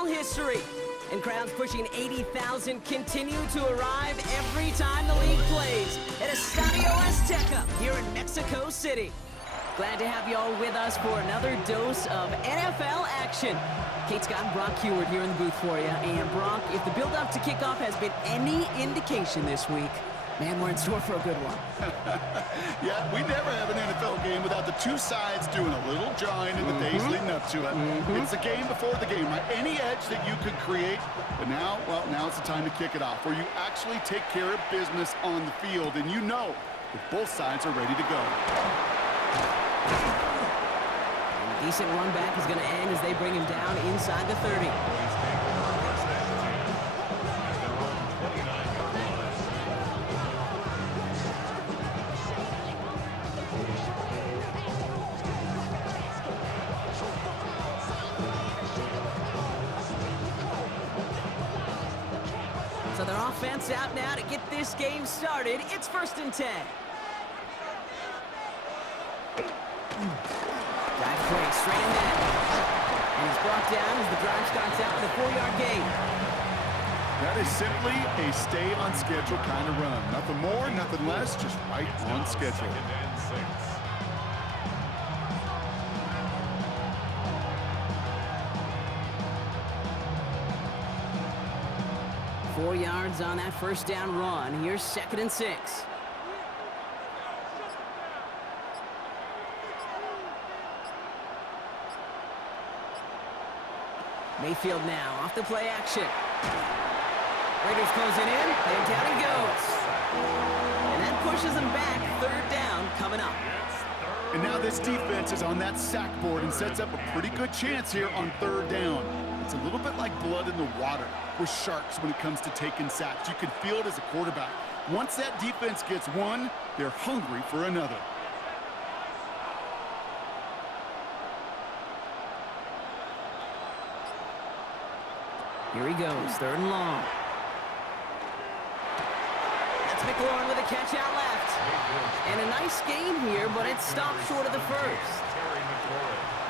NFL history. And crowds pushing 80,000 continue to arrive every time the league plays at Estadio Azteca here in Mexico City. Glad to have you all with us for another dose of NFL action. Kate Scott and Brock Heward here in the booth for you. And Brock, if the build-up to kickoff has been any indication this week, man, we're in store for a good one. Yeah, we never have an NFL game without the two sides doing a little jawing in the days leading up to it. It's the game before the game, right? Any edge that you could create, but now, well, now it's the time to kick it off, where you actually take care of business on the field, and you know that both sides are ready to go. And a decent run back is going to end as they bring him down inside the 30. So their offense out now to get this game started. It's 1st and 10. Drive play straight ahead. And he's brought down as the drive starts out with a 4-yard gain. That is simply a stay-on-schedule kind of run. Nothing more, nothing less, just right on schedule. 4 yards on that first down run. Here's 2nd and 6. Mayfield now off the play action. Raiders closing in, and down he goes. And that pushes them back. 3rd down coming up. And now this defense is on that sack board and sets up a pretty good chance here on 3rd down. It's a little bit like blood in the water with sharks when it comes to taking sacks. You can feel it as a quarterback. Once that defense gets one, they're hungry for another. Here he goes, 3rd and long. That's McLaurin with a catch out left. And a nice gain here, but it stopped short of the first.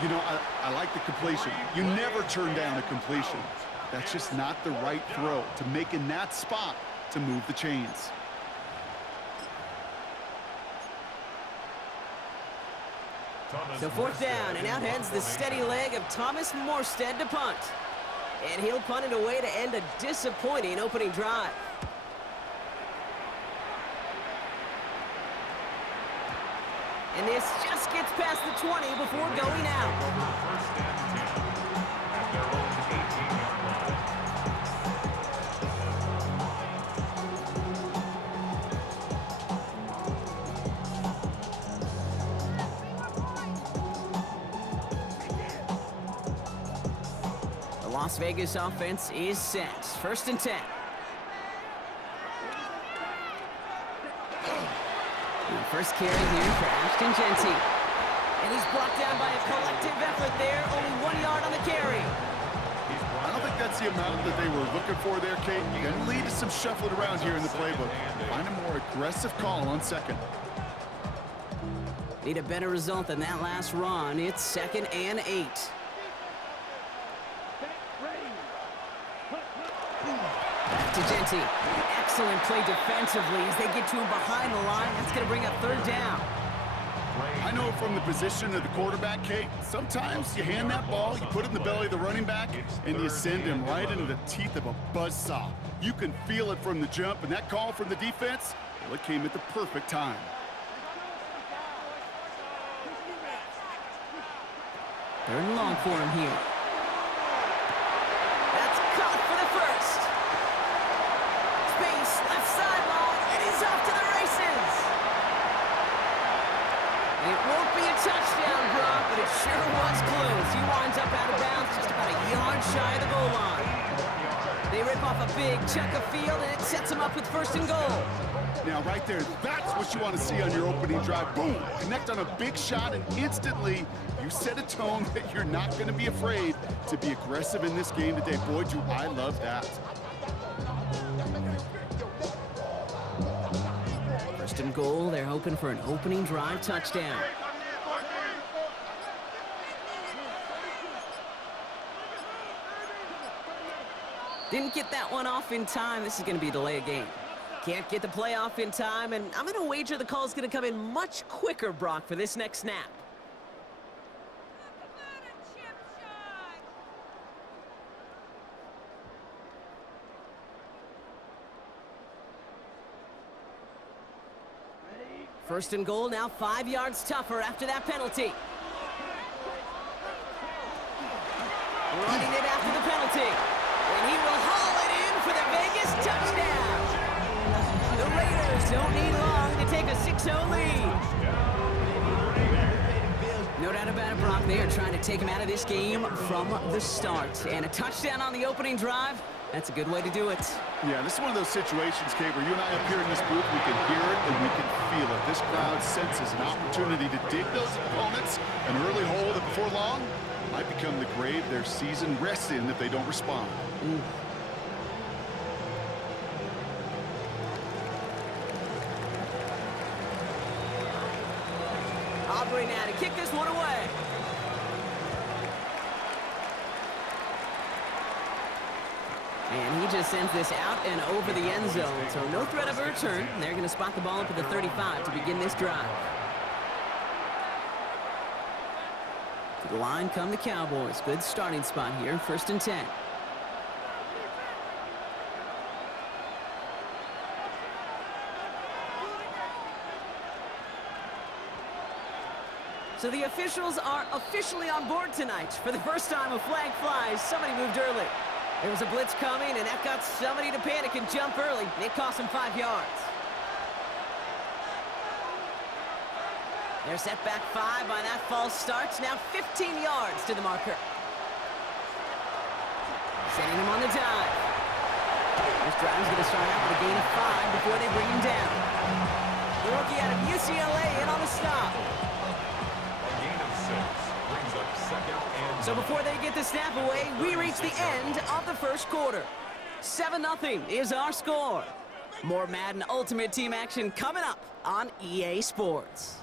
You know, I like the completion. You never turn down a completion. That's just not the right throw to make in that spot to move the chains. So 4th down, and out heads the steady leg of Thomas Morstead to punt. And he'll punt it away to end a disappointing opening drive. And this just gets past the 20 before going out. The Las Vegas offense is set. 1st and 10. First carry here for Ashton Jeanty. And he's brought down by a collective effort there. Only 1 yard on the carry. I don't think that's the amount that they were looking for there, Kate. You're going to lead to some shuffling around here in the playbook. Find a more aggressive call on 2nd. Need a better result than that last run. It's 2nd and 8. Back to Jeanty. Excellent play defensively as they get to him behind the line. That's going to bring up 3rd down. I know from the position of the quarterback, Kate, sometimes you hand that ball, you put it in the belly of the running back, and you send him right into the teeth of a buzzsaw. You can feel it from the jump, and that call from the defense, well, it came at the perfect time. 3rd and long for him here. That's caught for the first. Space, left sideline, and he's off to the races. It won't be a touchdown, Brock, but it sure was close. He winds up out of bounds just about a yard shy of the goal line. They rip off a big chunk of field, and it sets him up with 1st and goal. Now, right there, that's what you want to see on your opening drive. Boom! Connect on a big shot, and instantly you set a tone that you're not going to be afraid to be aggressive in this game today. Boy, do I love that. 1st and goal. They're hoping for an opening drive touchdown. Didn't get that one off in time. This is going to be a delay of game. Can't get the play off in time, and I'm going to wager the call's going to come in much quicker, Brock, for this next snap. First and goal, now 5 yards tougher after that penalty. Running it after the penalty. And he will haul it in for the Vegas touchdown. The Raiders don't need long to take a 6-0 lead. No doubt about it, Brock. They are trying to take him out of this game from the start. And a touchdown on the opening drive, that's a good way to do it. Yeah, this is one of those situations, Kate, where you and I up here in this booth, we can hear it and we can feel it. This crowd senses an opportunity to dig those opponents an early hole that before long might become the grave their season rests in if they don't respond. Aubrey now to kick this one away. And he just sends this out and over the end zone. So no threat of a return. They're going to spot the ball up at the 35 to begin this drive. To the line come the Cowboys. Good starting spot here, 1st and 10. So the officials are officially on board tonight. For the first time, a flag flies. Somebody moved early. There was a blitz coming, and that got somebody to panic and jump early. It cost them 5 yards. They're set back 5 by that false start. Now 15 yards to the marker. Sending him on the dive. This drive's going to start out with a gain of 5 before they bring him down. The rookie out of UCLA in on the stop. So before they get the snap away, we reach the end of the first quarter. 7-0 is our score. More Madden Ultimate Team action coming up on EA Sports.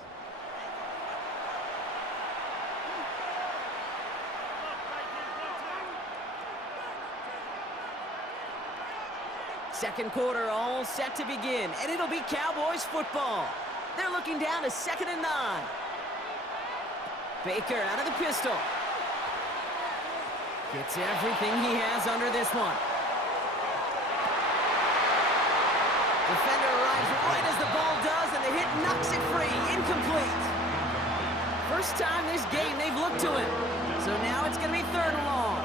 Second quarter all set to begin, and it'll be Cowboys football. They're looking down to 2nd and 9. Baker out of the pistol. Gets everything he has under this one. Defender arrives right as the ball does, and the hit knocks it free. Incomplete. First time this game they've looked to him. So now it's going to be 3rd and long.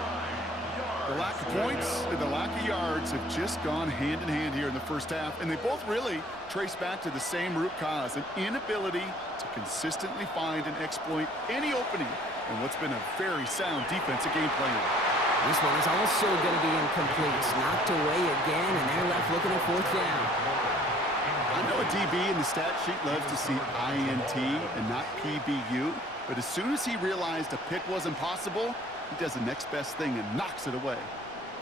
The lack of points and the lack of yards have just gone hand in hand here in the first half, and they both really trace back to the same root cause, an inability to consistently find and exploit any opening in what's been a very sound defensive game plan. This one is also going to be incomplete. Knocked away again, and they're left looking at 4th down. I know a DB in the stat sheet loves to see INT and not PBU, but as soon as he realized a pick wasn't possible, he does the next best thing and knocks it away.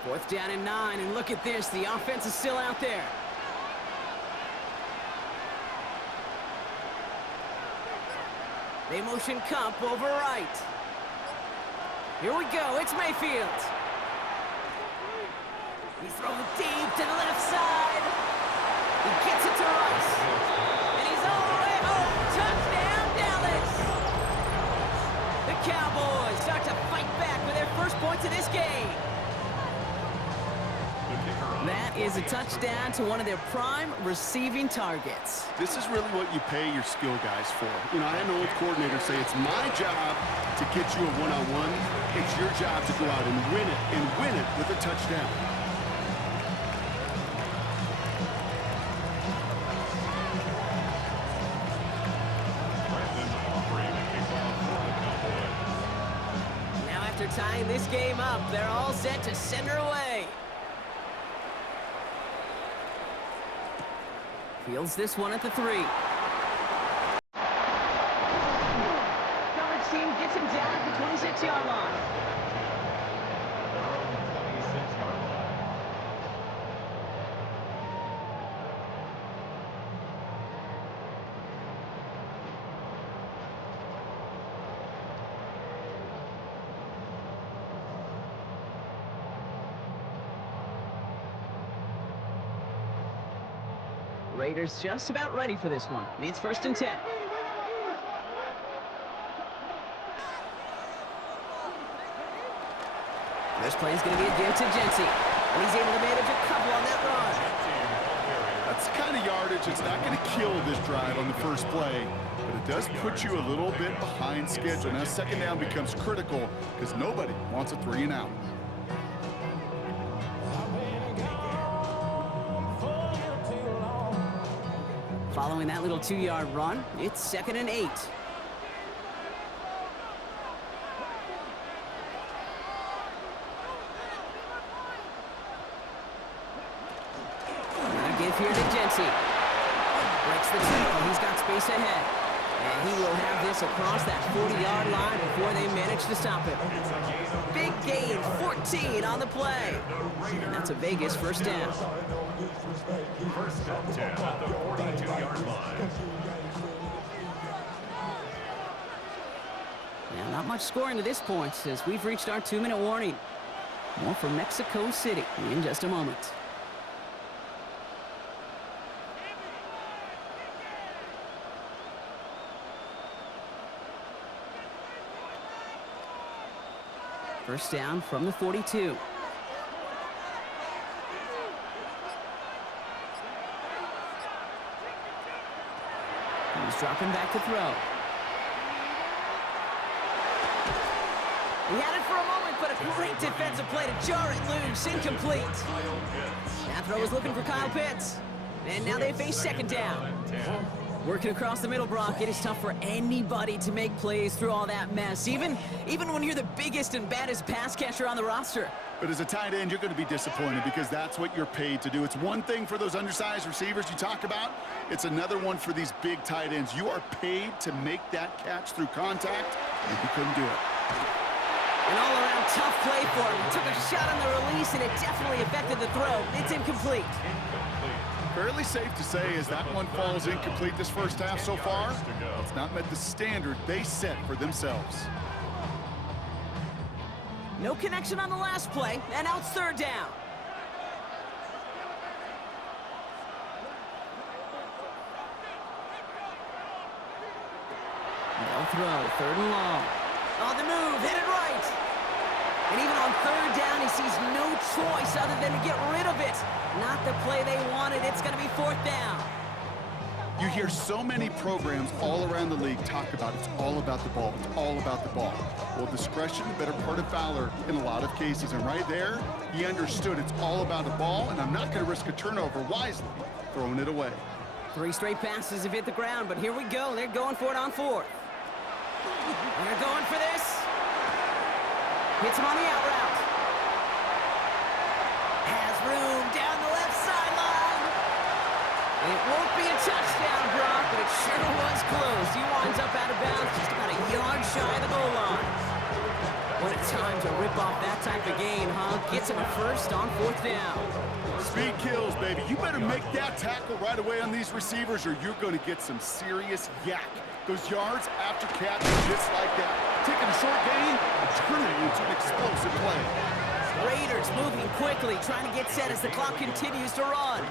4th down and 9, and look at this. The offense is still out there. They motion Cup over right. Here we go. It's Mayfield. He throws it deep to the left side. He gets it to Rice. And he's all the way home. Touchdown, Dallas. The Cowboys start to fight back with their first points of this game. That is a touchdown to one of their prime receiving targets. This is really what you pay your skill guys for. You know, I had an old coordinator say it's my job to get you a one-on-one. It's your job to go out and win it with a touchdown. Now after tying this game up, they're all set to send her away. Fields this one at the 3. Coverage team gets him down at the 26-yard line. Raiders just about ready for this one. It's 1st and 10. This play is going to be again to Jency. And he's able to manage a couple on that run. That's the kind of yardage that's not going to kill this drive on the first play, but it does put you a little bit behind schedule. Now, 2nd down becomes critical because nobody wants a 3 and out. Following that little 2-yard run, it's 2nd and 8. Give here to Jency. Breaks the tackle. He's got space ahead. And he will have this across that 40-yard line before they manage to stop it. Big gain, 14 on the play. And that's a Vegas 1st down. 1st and 10 at the 42-yard line. Now, not much scoring to this point as we've reached our 2-minute warning. More from Mexico City in just a moment. First down from the 42. He's dropping back to throw. He had it for a moment, but a great defensive play to jar it loose. Incomplete. That throw is looking for Kyle Pitts. And now they face 2nd down. Working across the middle, Brock, it is tough for anybody to make plays through all that mess, even when you're the biggest and baddest pass catcher on the roster. But as a tight end, you're going to be disappointed because that's what you're paid to do. It's one thing for those undersized receivers you talk about. It's another one for these big tight ends. You are paid to make that catch through contact, and you couldn't do it. An all-around tough play for him. He took a shot on the release, and it definitely affected the throw. It's incomplete. Fairly safe to say as that one falls incomplete this first half so far, it's not met the standard they set for themselves. No connection on the last play, and now it's 3rd down. No throw, 3rd and long. On the move, hit it right. And even on 3rd down, he sees no choice other than to get rid of it. Not the play they wanted. It's going to be 4th down. You hear so many programs all around the league talk about it's all about the ball. It's all about the ball. Well, discretion, the better part of valor in a lot of cases. And right there, he understood it's all about the ball, and I'm not going to risk a turnover wisely, throwing it away. 3 straight passes have hit the ground, but here we go. They're going for it on 4th. They're going for this. Hits him on the out route. Has room down the left sideline. It won't be a touchdown, Brock, but it sure was close. He winds up out of bounds just about a yard shy of the goal line. What a time to rip off that type of gain, huh? Gets him a first on 4th down. Speed kills, baby. You better make that tackle right away on these receivers or you're going to get some serious yak. Those yards after catch just like that. Taking a short gain and turning it into an explosive play. Raiders moving quickly, trying to get set as the clock continues to run. Line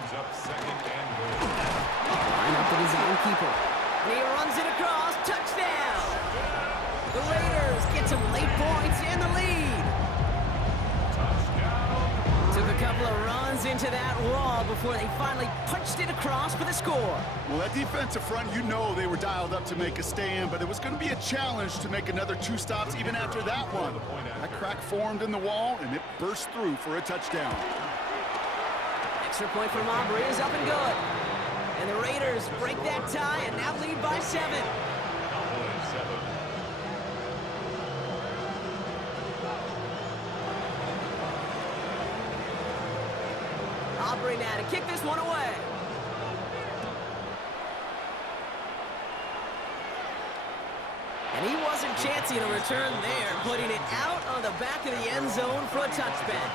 up the design keeper. And he runs it across. Touchdown! The Raiders get some late points in the lead. Took a couple of runs into that wall before they finally punched it across for the score. Well, that defensive front, you know they were dialed up to make a stand, but it was going to be a challenge to make another 2 stops even after that one. That crack formed in the wall, and it burst through for a touchdown. Extra point from Aubrey is up and good. And the Raiders break that tie and now lead by 7. Aubrey now to kick this one away. And he wasn't chancing a return there, putting it out on the back of the end zone for a touchback.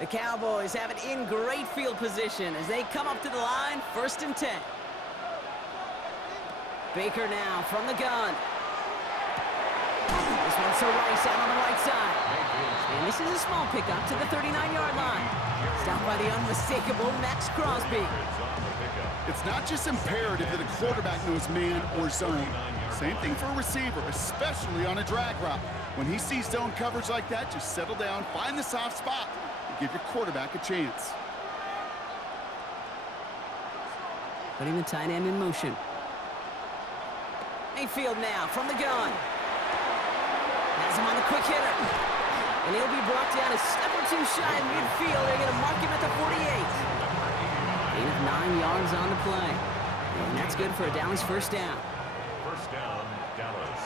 The Cowboys have it in great field position as they come up to the line, 1st and 10. Baker now from the gun. Spencer Rice out on the right side. And this is a small pickup to the 39-yard line. Stopped by the unmistakable Max Crosby. It's not just imperative that a quarterback knows man or zone. Same thing for a receiver, especially on a drag route. When he sees zone coverage like that, just settle down, find the soft spot, and give your quarterback a chance. Putting the tight end in motion. Mayfield now from the gun. Has him on the quick hitter. And he'll be brought down a step or two shy of midfield. They're going to mark him at the 48. Gain of 9 yards on the play. And that's good for a Dallas first down. First down, Dallas.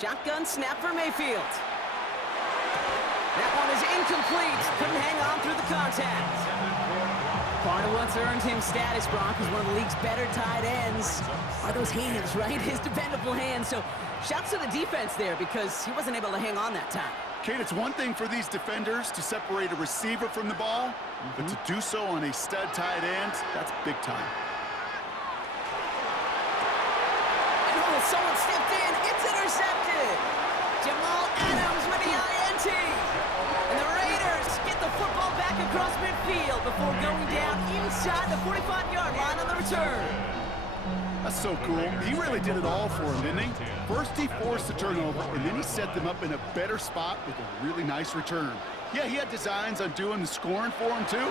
Shotgun snap for Mayfield. That one is incomplete. Couldn't hang on through the contact. Part of what's earned him status, Brock, is one of the league's better tight ends. Are those hands, right? His dependable hands. So shouts to the defense there because he wasn't able to hang on that time. Kate, it's one thing for these defenders to separate a receiver from the ball, but to do so on a stud tight end, that's big time. And oh, someone stepped in. It's intercepted. Jamal Adams with the INT. And the Raiders get the football back across midfield before going down inside the 45-yard line on the return. That's so cool. He really did it all for him, didn't he? First he forced the turnover, and then he set them up in a better spot with a really nice return. Yeah, he had designs on doing the scoring for him, too.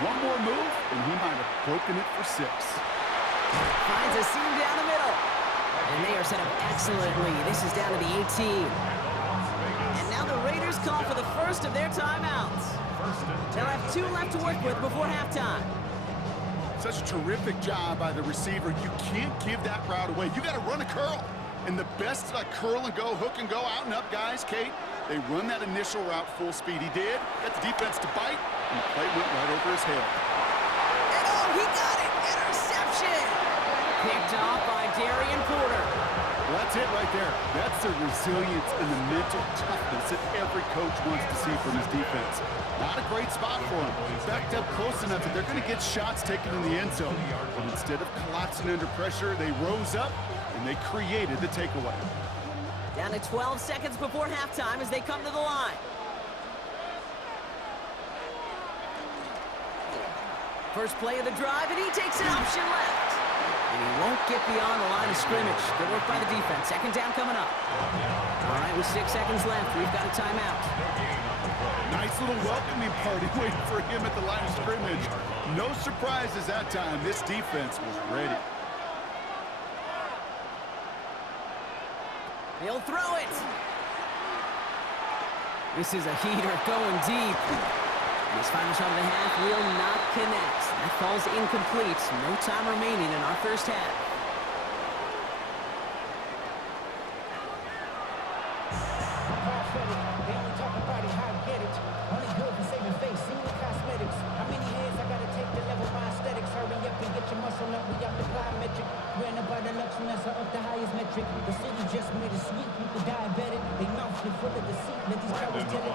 One more move, and he might have broken it for 6. Finds a seam down the middle. And they are set up excellently. This is down to the 18. And now the Raiders call for the first of their timeouts. They'll have 2 left to work with before halftime. Such a terrific job by the receiver. You can't give that route away. You got to run a curl. And the best curl and go, hook and go, out and up guys, Kate, they run that initial route full speed. He did. Got the defense to bite, and the play went right over his head. And oh, he got it! Interception! Picked off by Darian Porter. Well, that's it right there. That's the resilience and the mental toughness that every coach wants to see from his defense. Not a great spot for him. Backed up close enough that they're going to get shots taken in the end zone. But instead of collapsing under pressure, they rose up and they created the takeaway. Down to 12 seconds before halftime as they come to the line. First play of the drive, and he takes an option left. And he won't get beyond the line of scrimmage. Good work by the defense. Second down coming up. All right, with 6 seconds left, we've got a timeout. Nice little welcoming party waiting for him at the line of scrimmage. No surprises that time. This defense was ready. He'll throw it. This is a heater going deep. And his final shot of the half will not connect. That falls incomplete. No time remaining in our first half. The city just made a sweep. People diabetic. They mouth full of deceit. Let these cowards tell it.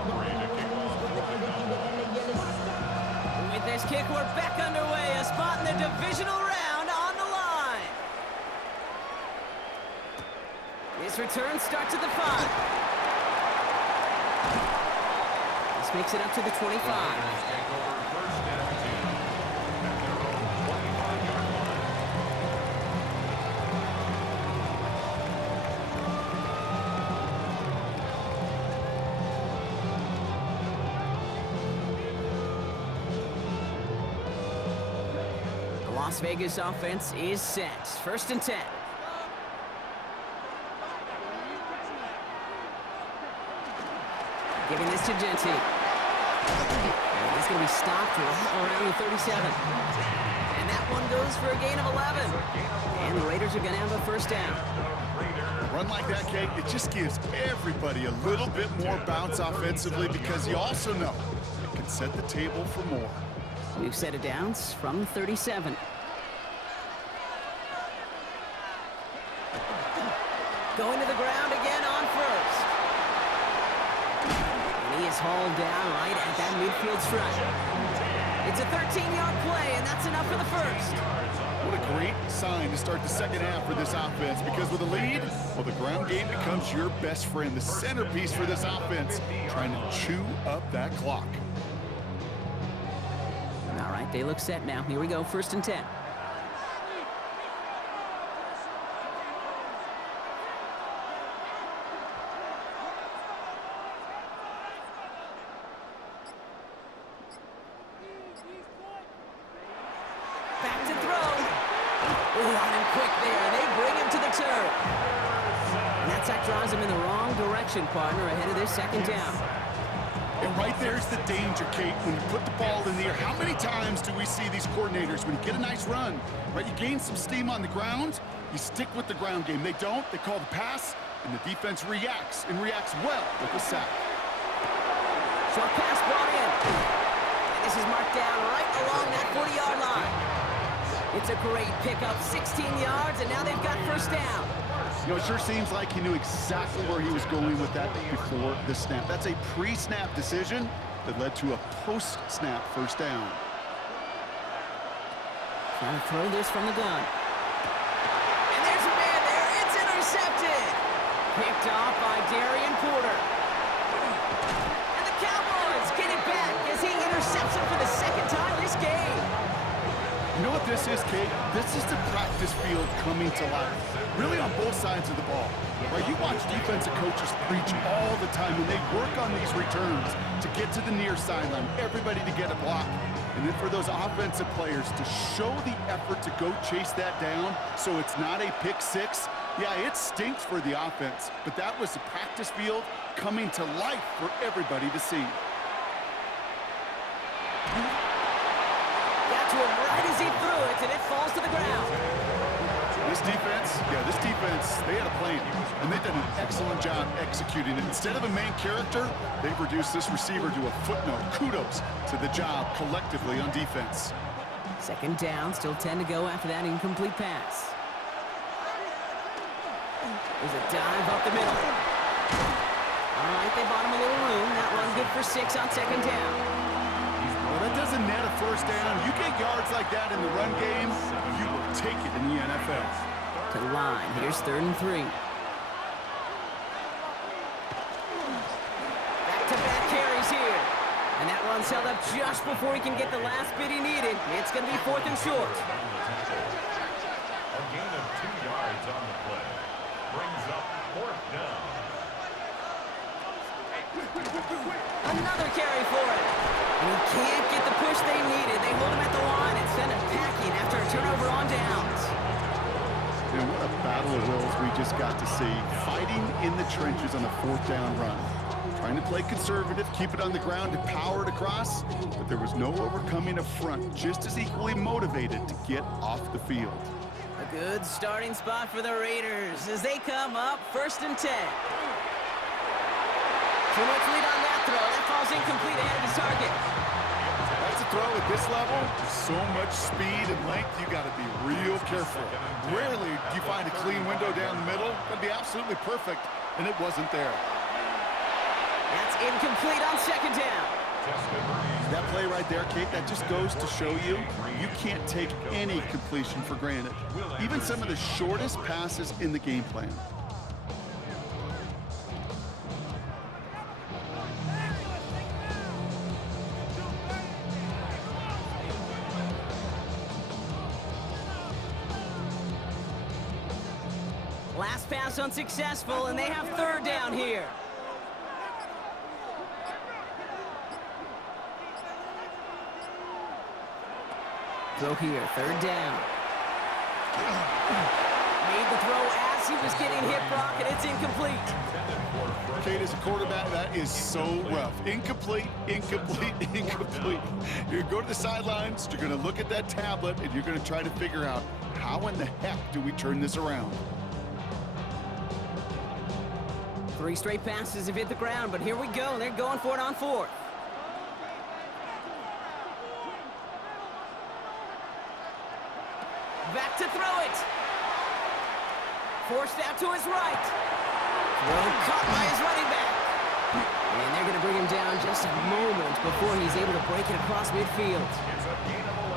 With this kick, we're back underway. A spot in the divisional round on the line. This return starts at the 5. This makes it up to the 25. Las Vegas offense is set. First and 10. Giving this to Genty. And he's going to be stopped around the 37. And that one goes for a gain of 11. And the Raiders are going to have a first down. A run like that, Kate, it just gives everybody a little bit more bounce offensively because you also know it can set the table for more. New set of downs from 37. Going to the ground again on first. And he is hauled down right at that midfield stripe. It's a 13-yard play, and that's enough for the first. What a great sign to start the second half for this offense, because with a lead, well, the ground game becomes your best friend, the centerpiece for this offense, trying to chew up that clock. All right, they look set now. Here we go, 1st and 10. Back to throw. Ooh, on him quick there. They bring him to the turf. And that sack drives him in the wrong direction, partner, ahead of their second down. And right there's the danger, Kate, when you put the ball in the air. How many times do we see these coordinators, when you get a nice run, right, you gain some steam on the ground, you stick with the ground game. They don't, they call the pass, and the defense reacts, and reacts well with the sack. Short pass brought in. And this is marked down right along that 40-yard line. It's a great pickup, 16 yards, and now they've got first down. You know, it sure seems like he knew exactly where he was going with that before the snap. That's a pre-snap decision that led to a post-snap first down. Trying to throw this from the gun. And there's a man there. It's intercepted. Picked off by Darian Porter. And the Cowboys get it back as he intercepts it for the second time this game. You know what this is, Kate? This is the practice field coming to life. Really on both sides of the ball. Right? You watch defensive coaches preach all the time when they work on these returns to get to the near sideline, everybody to get a block. And then for those offensive players to show the effort to go chase that down so it's not a pick six. Yeah, it stinks for the offense, but that was the practice field coming to life for everybody to see. Got to him right as he threw it, and it falls to the ground. This defense, they had a plan, and they've done an excellent job executing it. Instead of a main character, they've reduced this receiver to a footnote. Kudos to the job collectively on defense. Second down, still 10 to go after that incomplete pass. There's a dive up the middle. All right, they bought him a little room. That one good for 6 on second down. Well, that doesn't net a first down. You get yards like that in the run game, you will take it in the NFL. To the line. Here's 3rd and 3. Back-to-back carries here. And that one's held up just before he can get the last bit he needed. It's going to be 4th and short. A gain of 2 yards on the play. Brings up 4th down. Another carry for it. And he can't get the push they needed. They hold him at the line and send him packing after a turnover on downs. And what a battle of wills we just got to see. Fighting in the trenches on a 4th down run. Trying to play conservative, keep it on the ground and power it across, but there was no overcoming a front, just as equally motivated to get off the field. A good starting spot for the Raiders as they come up 1st and 10. Too much lead on that throw. That falls incomplete ahead of his target. That's a throw at this level. So much speed and length, you got to be real careful. Rarely do you find a clean window down the middle. That'd be absolutely perfect, and it wasn't there. That's incomplete on second down. That play right there, Kate, that just goes to show you, you can't take any completion for granted. Even some of the shortest passes in the game plan. Last pass unsuccessful, and they have 3rd down here. Throw here, 3rd down. Made the throw as he was getting hit, Brock, and it's incomplete. Kate, as a quarterback, that is so rough. Incomplete, incomplete, incomplete. You're going to go to the sidelines, you're going to look at that tablet, and you're going to try to figure out how in the heck do we turn this around. 3 straight passes have hit the ground, but here we go. They're going for it on 4th. Back to throw it. Forced out to his right. Throw caught by his running back. And they're going to bring him down just a moment before he's able to break it across midfield.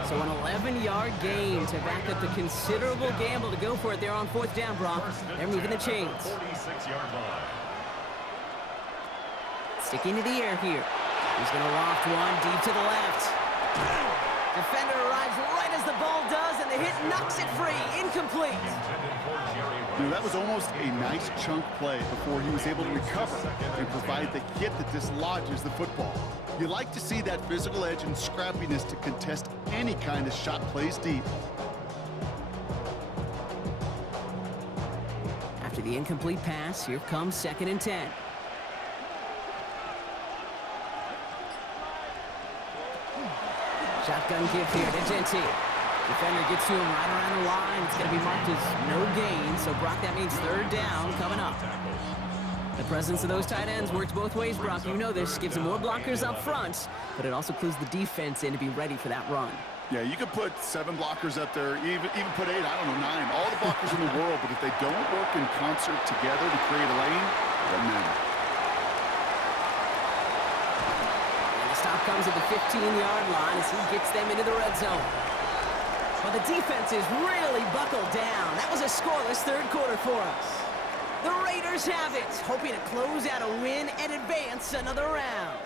So an 11-yard gain to back up the considerable gamble to go for it there on 4th down, Brock. They're moving the chains. 46-yard line. Sticking to the air here. He's going to loft one deep to the left. Defender arrives right as the ball does, and the hit knocks it free. Incomplete. You know, that was almost a nice chunk play before he was able to recover and provide the hit that dislodges the football. You like to see that physical edge and scrappiness to contest any kind of shot plays deep. After the incomplete pass, here comes 2nd and 10. Shotgun give here to Genty. Defender gets to him right around the line. It's going to be marked as no gain. So, Brock, that means 3rd down coming up. The presence of those tight ends works both ways, Brock. You know this. Gives them more blockers up front, but it also clues the defense in to be ready for that run. Yeah, you could put 7 blockers up there, even put 8, I don't know, 9. All the blockers in the world, but if they don't work in concert together to create a lane, it doesn't matter. Stop comes at the 15-yard line as he gets them into the red zone. But the defense is really buckled down. That was a scoreless 3rd quarter for us. The Raiders have it, hoping to close out a win and advance another round.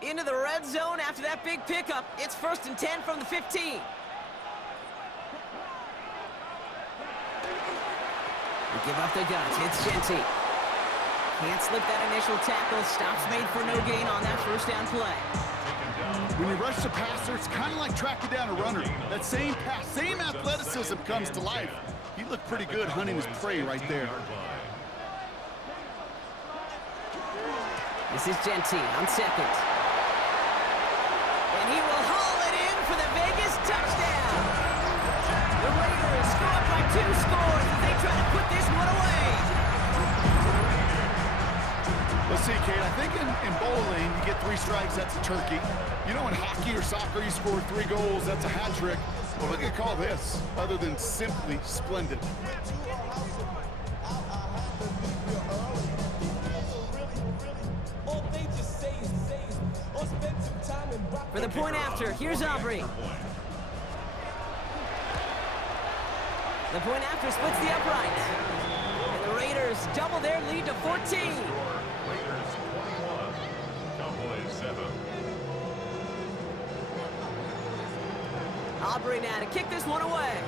Into the red zone after that big pickup. It's 1st and 10 from the 15. Give up the guts. It's Genty. Can't slip that initial tackle. Stops made for no gain on that 1st down play. When you rush the passer, it's kind of like tracking down a runner. That same pass, same athleticism comes to life. He looked pretty good hunting his prey right there. This is Genty on 2nd. And he will haul it in for the Vegas touchdown. The Raiders score up by 2 scores as they try to put this one away. Let's see, Kate, I think in bowling, you get 3 strikes, that's a turkey. You know, in hockey or soccer, you score 3 goals, that's a hat trick. Well, what do you call this, other than simply splendid? For the point after, here's Aubrey. The point after splits the upright. And the Raiders double their lead to 14. Raiders 21, Cowboys 7. Aubrey now to kick this one away.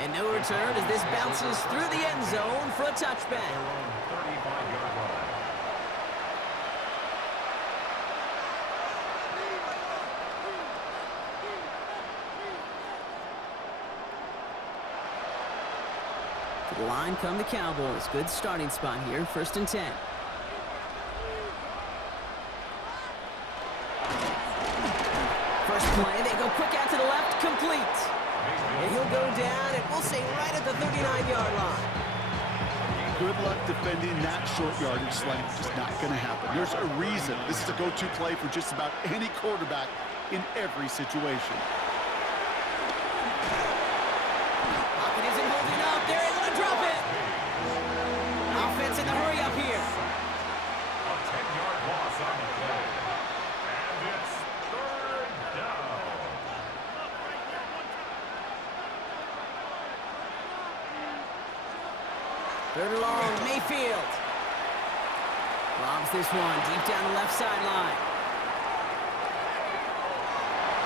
And no return as this bounces through the end zone for a touchback. 35-yard line. To the line come the Cowboys. Good starting spot here, 1st and 10. First play, they go quick out to the left, complete. And he'll go down, and we'll say right at the 39-yard line. Good luck defending that short yardage slant. Just not going to happen. There's a reason this is a go-to play for just about any quarterback in every situation. Pocket isn't holding up. They're able to drop it. Offense in the hurry up here. A 10-yard loss on the play. And it's 3rd down. Third and long, Mayfield. Lobs this one deep down the left sideline.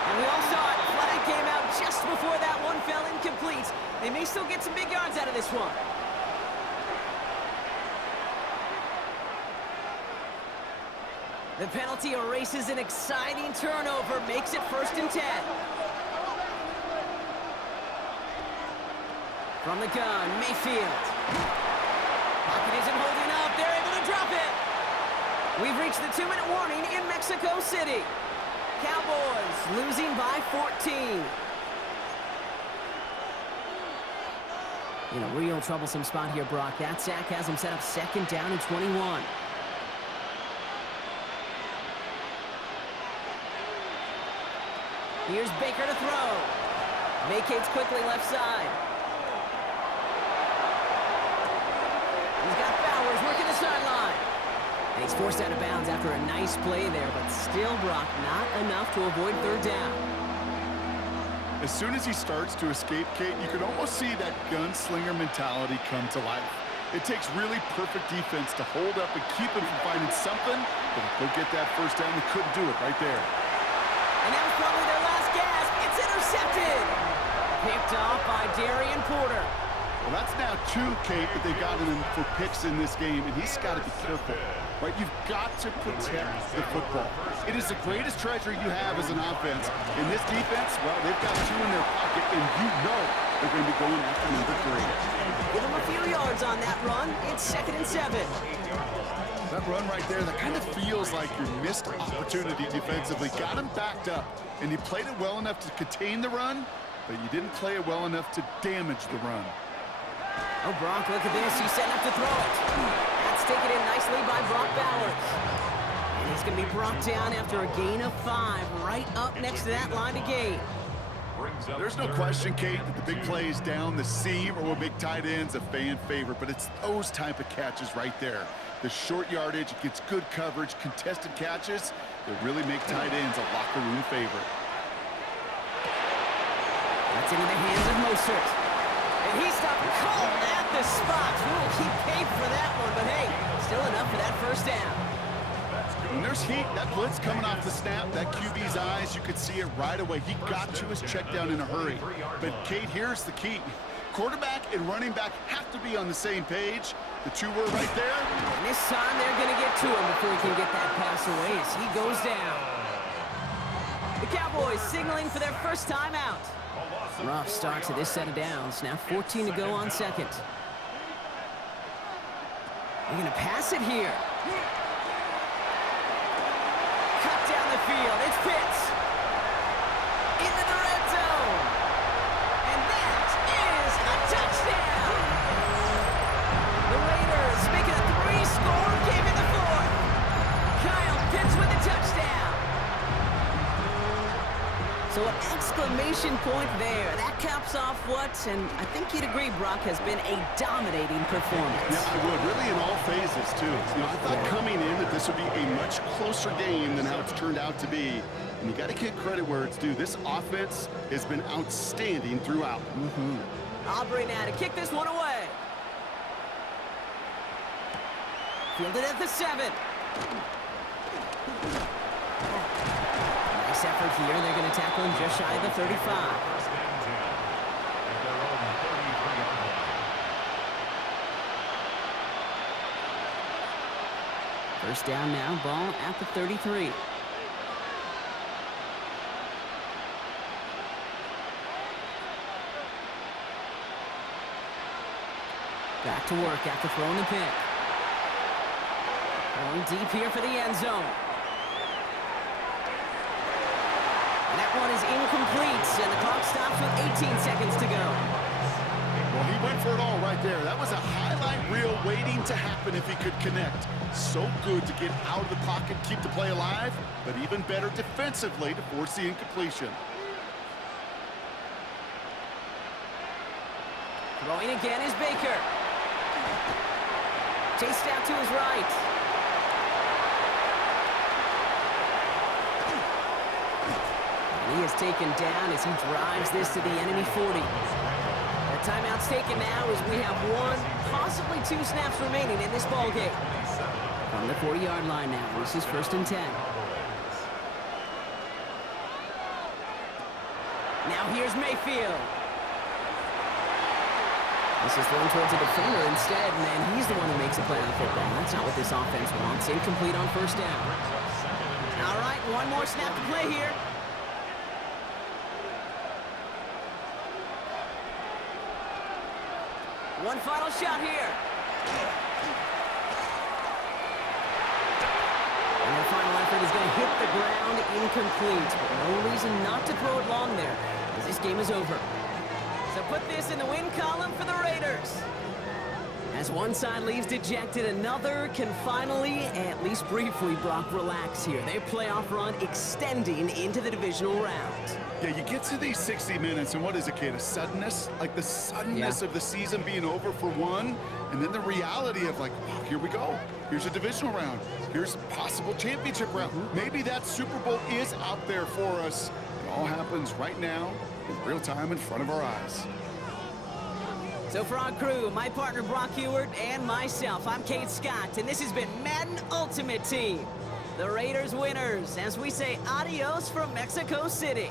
And we all saw it. Flag came out just before that one fell incomplete. They may still get some big yards out of this one. The penalty erases an exciting turnover, makes it 1st and 10. From the gun, Mayfield. Pocket isn't holding up. They're able to drop it. We've reached the 2-minute warning in Mexico City. Cowboys losing by 14. In a real troublesome spot here, Brock. That sack has him set up 2nd down and 21. Here's Baker to throw. Vacates quickly left side. He's got Bowers working the sideline. And he's forced out of bounds after a nice play there, but still, Brock, not enough to avoid third down. As soon as he starts to escape, Kate, you can almost see that gunslinger mentality come to life. It takes really perfect defense to hold up and keep him from finding something, but if they get that first down, they couldn't do it right there. And that was probably their last gasp. It's intercepted. Picked off by Darian Porter. Well, that's now 2, Kate, that they've gotten him for picks in this game, and he's got to be careful. Right? You've got to protect the football. It is the greatest treasure you have as an offense. In this defense, well, they've got 2 in their pocket, and you know they're going to be going after number 3. Give them a few yards on that run. It's 2nd and 7. That run right there, that kind of feels like your missed opportunity defensively. Got him backed up, and you played it well enough to contain the run, but you didn't play it well enough to damage the run. Oh, Brock, look at this. He's setting up to throw it. That's taken in nicely by Brock Bowers. And he's going to be brought down after a gain of 5, right up next to that line of gain. There's no question, Kate, that the big plays down the seam or will make tight ends a fan favorite, but it's those type of catches right there. The short yardage, it gets good coverage, contested catches that really make tight ends a locker room favorite. That's into the hands of Mostert. And he stopped cold at the spot. Ooh, he paid for that one, but hey, still enough for that first down. When there's heat, that blitz coming off the snap, that QB's eyes, you could see it right away. He got to his check down in a hurry. But, Kate, here's the key. Quarterback and running back have to be on the same page. The 2 were right there. And this time they're going to get to him before he can get that pass away as he goes down. The Cowboys signaling for their first time out. Rough start to this set of downs. Now 14 to go on 2nd. They're going to pass it here. Cut down the field. It's Pitts. Into the red zone. And that is a touchdown. The Raiders make it a 3-score game in the 4th. Kyle Pitts with the touchdown. So an exclamation point there. That caps off what, and I think you'd agree, Brock, has been a dominating performance. Yeah, I would. Really in all phases, too. You know, I thought coming in that this would be a much closer game than how it's turned out to be. And you got to give credit where it's due. This offense has been outstanding throughout. Aubrey now to kick this one away. Fielded at the 7. Nice effort here. They're going to tackle him just shy of the 35. First down now, ball at the 33. Back to work after throwing the pick. Going deep here for the end zone. And that one is incomplete, and the clock stops with 18 seconds to go. Well, he went for it all right there. That was a highlight reel waiting to happen if he could connect. So good to get out of the pocket, keep the play alive, but even better defensively to force the incompletion. Throwing again is Baker. Chased out to his right. And he is taken down as he drives this to the enemy 40. The timeout's taken now as we have 1, possibly 2 snaps remaining in this ball game. From the 40-yard line now, this is 1st and 10. Now here's Mayfield. This is thrown towards a defender instead, and he's the one who makes a play on the football. That's not what this offense wants. Incomplete on first down. All right, one more snap to play here. One final shot here. And their final effort is going to hit the ground incomplete. But no reason not to throw it long there, as this game is over. So put this in the win column for the Raiders. As one side leaves dejected, another can finally, at least briefly, Brock, relax here. Their playoff run extending into the divisional round. Yeah, you get to these 60 minutes, and what is it, Kate? A suddenness? Like the suddenness of the season being over for one, and then the reality of like, wow, here we go. Here's a divisional round. Here's possible championship round. Maybe that Super Bowl is out there for us. It all happens right now, in real time in front of our eyes. So for our crew, my partner Brock Ewart and myself, I'm Kate Scott, and this has been Madden Ultimate Team. The Raiders winners, as we say adios from Mexico City.